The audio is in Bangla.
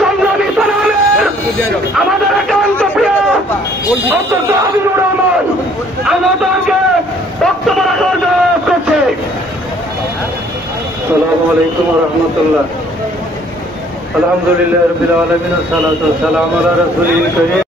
সংগ্রামী সালামের আমাদের একান্ত প্রিয় অধ্যক্ষ হাবিবুর রহমান আমাদেরকে বক্তব্য রাখার জন্য করছে। আসসালামু আলাইকুম ওয়া রাহমাতুল্লাহ। আলহামদুলিল্লাহি রাব্বিল আলামিন ওয়া সালাতু ওয়া সালামু আলা রাসূলিল কারীম।